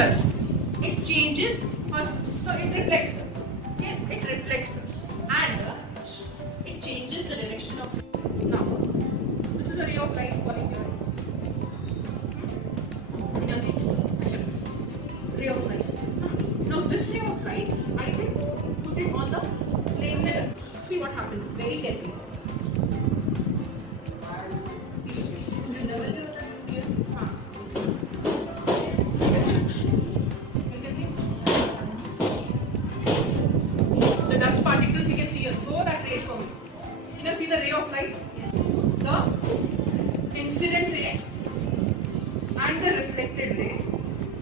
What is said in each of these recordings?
mirror, it changes, so it reflects. Yes, it reflects and it changes the direction of. Now, this is a ray of light falling here. Ray of light. Now, this ray of light, I will put it on the plane mirror. See what happens very carefully. The dust particles you can see here, so that ray from it. You can see the ray of light, the incident ray and the reflected ray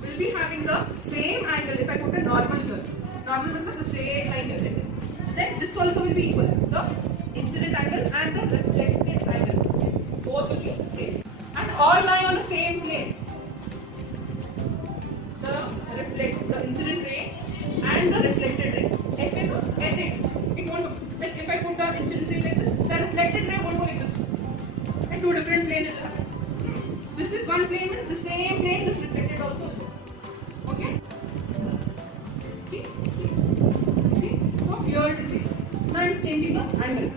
will be having the same angle. If I put a normal here, the straight line here, then this also will be equal. The incident angle and the reflected angle, both will be the same, and all lie on the same plane. The incident ray and the reflected ray. ऐसे तो ऐसे it won't go. Like if I put the incident ray like this, the reflected ray won't go like this. And two different planes will happen. This is one plane, the same plane, this reflected also. Okay? See? So here it is. Now I'm changing the angle.